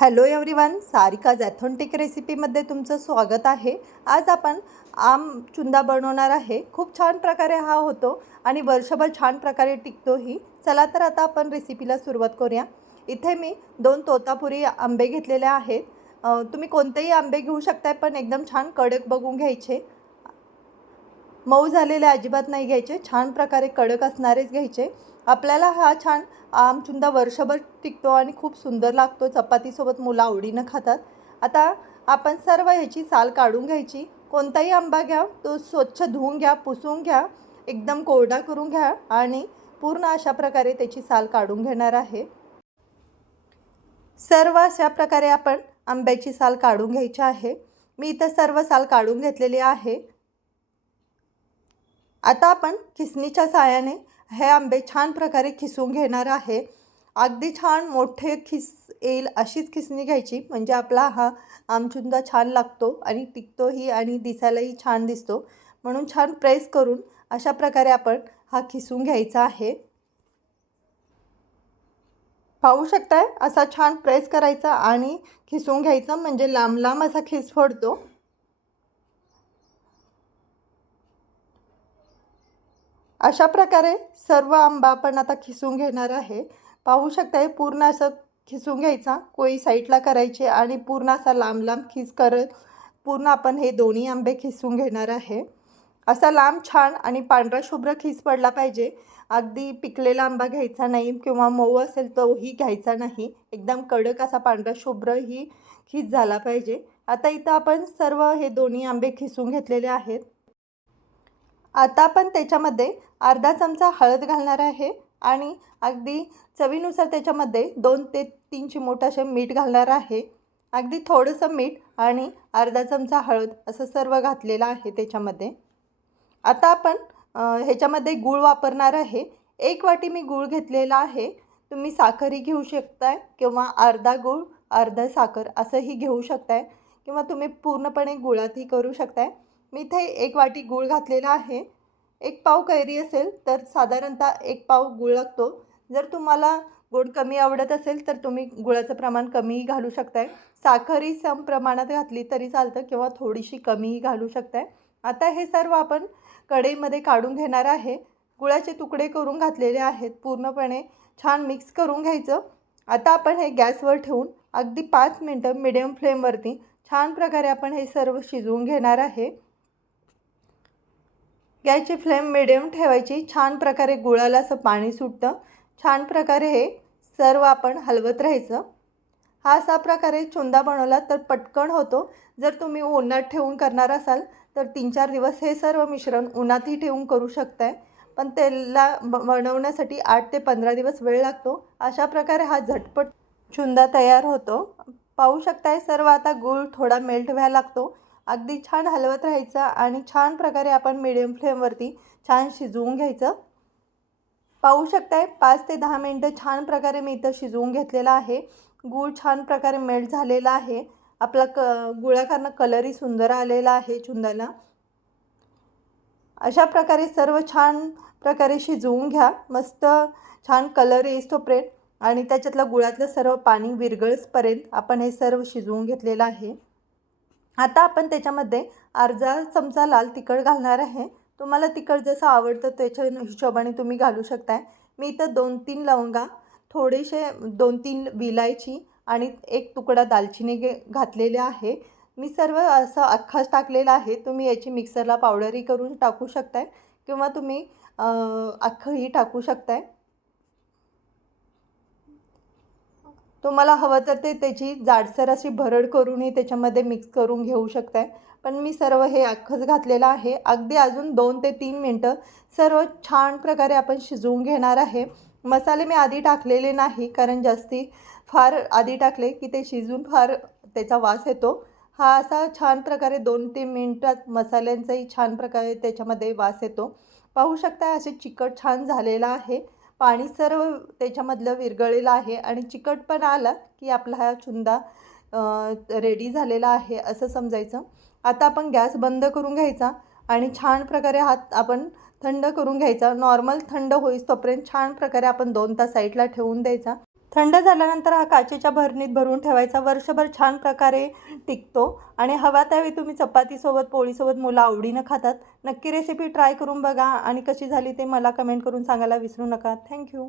Hello everyone Sarika's ॲथॉन्टिक रेसिपीमध्ये तुमचं स्वागत आहे. आज आपण आम चुंदा बनवणार आहे. खूप छान प्रकारे हा होतो आणि वर्षभर छान प्रकारे टिकतोही. चला तर आता आपण रेसिपीला सुरुवात करूया. इथे मी दोन तोतापुरी आंबे घेतलेले आहेत. तुम्ही कोणतेही आंबे घेऊ शकताय पण एकदम छान कडक बघून घ्यायचे. मऊ झालेले अजिबात नाही घ्यायचे. छान प्रकारे कडक असणारेच घ्यायचे. आपल्याला हा छान आमचुंदा वर्षभर टिकतो आणि खूप सुंदर लागतो. चपातीसोबत मुलं आवडीनं खातात. आता आपण सर्व ह्याची साल काढून घ्यायची. कोणताही आंबा घ्या तो स्वच्छ धुवून घ्या पुसून घ्या एकदम कोरडा करून घ्या आणि पूर्ण अशा प्रकारे त्याची साल काढून घेणार आहे. सर्व अशा प्रकारे आपण आंब्याची साल काढून घ्यायची आहे. मी इथं सर्व साल काढून घेतलेली आहे. आता आपण खिसणीच्या साहाय्याने हे आंबे छान प्रकारे खिसून घेणार आहे. अगदी छान मोठे खिस येईल अशीच खिसणी घ्यायची. म्हणजे आपला हा आमचुंदा छान लागतो आणि टिकतोही आणि दिसायलाही छान दिसतो. म्हणून छान प्रेस करून अशा प्रकारे आपण हा खिसून घ्यायचा आहे. पाहू शकताय? असा छान प्रेस करायचा आणि खिसून घ्यायचा. म्हणजे लांब लांब असा खिस पडतो. अशा प्रकारे सर्व आंबा आपण आता खिसून घेणार आहे. पाहू शकताय पूर्ण असं खिसून घ्यायचा. कोळी साईडला करायचे आणि पूर्ण असा लांब लांब खिस करत पूर्ण आपण हे दोन्ही आंबे खिसून घेणार आहे. असा लांब छान आणि पांढरा शुभ्र खिस पडला पाहिजे. अगदी पिकलेला आंबा घ्यायचा नाही किंवा मऊ असेल तोही घ्यायचा नाही. एकदम कडक असा पांढरा शुभ्र ही खिस झाला पाहिजे. आता इथं आपण सर्व हे दोन्ही आंबे खिसून घेतलेले आहेत. आता आपण त्याच्यामध्ये अर्धा चमचा हळद घालणार आहे आणि अगदी चवीनुसार त्याच्यामध्ये दोन ते तीन चिमूट असे मीठ घालणार आहे. अगदी थोडंसं मीठ आणि अर्धा चमचा हळद असं सर्व घातलेलं आहे त्याच्यामध्ये. आता आपण ह्याच्यामध्ये गूळ वापरणार आहे. एक वाटी मी गूळ घेतलेला आहे. तुम्ही साखरही घेऊ शकताय किंवा अर्धा गूळ अर्धा साखर असंही घेऊ शकताय किंवा तुम्ही पूर्णपणे गुळातही करू शकताय. मी इथे एक वाटी गूळ घातलेला आहे. एक पाव कैरी असेल तर साधारणतः एक पाव गूळ लागतो. जर तुम्हाला गोड कमी आवडत असेल तर तुम्ही गुळाचं प्रमाण कमीही घालू शकताय. साखरही सम प्रमाणात घातली तरी चालतं किंवा थोडीशी कमीही घालू शकताय. आता हे सर्व आपण कढईमध्ये काढून घेणार आहे. गुळाचे तुकडे करून घातलेले आहेत. पूर्णपणे छान मिक्स करून घ्यायचं. आता आपण हे गॅसवर ठेवून अगदी पाच मिनटं मिडियम फ्लेमवरती छान प्रकारे आपण हे सर्व शिजवून घेणार आहे. गॅसची फ्लेम मिडियम ठेवायची. छान प्रकारे गुळाला असं पाणी सुटतं. छान प्रकारे हे सर्व आपण हलवत राहायचं. हा असा प्रकारे चुंदा बनवला तर पटकन होतो. जर तुम्ही उन्हात ठेवून करणार असाल तर तीन चार दिवस हे सर्व मिश्रण उन्हातही ठेवून करू शकताय. पण त्याला बनवण्यासाठी आठ ते पंधरा दिवस वेळ लागतो. अशा प्रकारे हा झटपट चुंदा तयार होतो. पाहू शकताय सर्व आता गूळ थोडा मेल्ट व्हायला लागतो. अगदी छान हलवत राहायचं आणि छान प्रकारे आपण मिडियम फ्लेमवरती छान शिजवून घ्यायचं. पाहू शकताय पाच ते दहा मिनटं छान प्रकारे मी इथं शिजवून घेतलेला आहे. गूळ छान प्रकारे मेल्ट झालेला आहे. आपला क गुळाकारनं कलरही सुंदर आलेला आहे चुंदाला अशा प्रकारे सर्व छान प्रकारे शिजवून घ्या. मस्त छान कलर येस तोपर्यंत. आणि त्याच्यातलं गुळातलं सर्व पाणी विरगळसपर्यंत आपण हे सर्व शिजवून घेतलेलं आहे. आता आपण त्याच्यामध्ये अर्धा चमचा लाल तिखट घालणार आहे. तुम्हाला तिखट जसं आवडतं त्याच्या हिशोबाने तुम्ही घालू शकताय. मी इथं दोन तीन लवंगा थोडेसे दोन तीन विलायची आणि एक तुकडा दालचिनी घे घातलेले आहे. मी सर्व असं अख्खाच टाकलेला आहे. तुम्ही याची मिक्सरला पावडरही करून टाकू शकताय किंवा तुम्ही अख्खंही टाकू शकताय. तुम्हाला हवं तर ते त्याची जाडसर अशी भरड करूनही त्याच्यामध्ये मिक्स करून घेऊ शकताय. पण मी सर्व हे अख्खंच घातलेलं आहे. अगदी अजून दोन ते तीन मिनटं सर्व छान प्रकारे आपण शिजवून घेणार आहे. मसाले मी आधी टाकलेले नाही कारण जास्ती फार आधी टाकले की ते शिजून फार त्याचा वास येतो. हा असा छान प्रकारे दोन तीन मिनटात मसाल्यांचाही छान प्रकारे त्याच्यामध्ये वास येतो. पाहू शकता असे चिकट छान झालेला आहे. पाणी सर्व त्याच्यामधलं विरघळलेलं आहे आणि चिकट पण आला की आपला हा चुंदा रेडी झालेला आहे असं समजायचं. आता आपण गॅस बंद करून घ्यायचा आणि छान प्रकारे हात आपण थंड करून घ्यायचा. नॉर्मल थंड होईस तोपर्यंत छान प्रकारे आपण दोन तास साईडला ठेवून द्यायचा. थंड झाल्यानंतर हा काचेच्या भरणीत भरून ठेवायचा. वर्षभर छान प्रकारे टिकतो आणि हवा त्यावेळी तुम्ही चपातीसोबत पोळीसोबत मुलं आवडीनं खातात. नक्की रेसिपी ट्राय करून बघा आणि कशी झाली ते मला कमेंट करून सांगायला विसरू नका. थँक्यू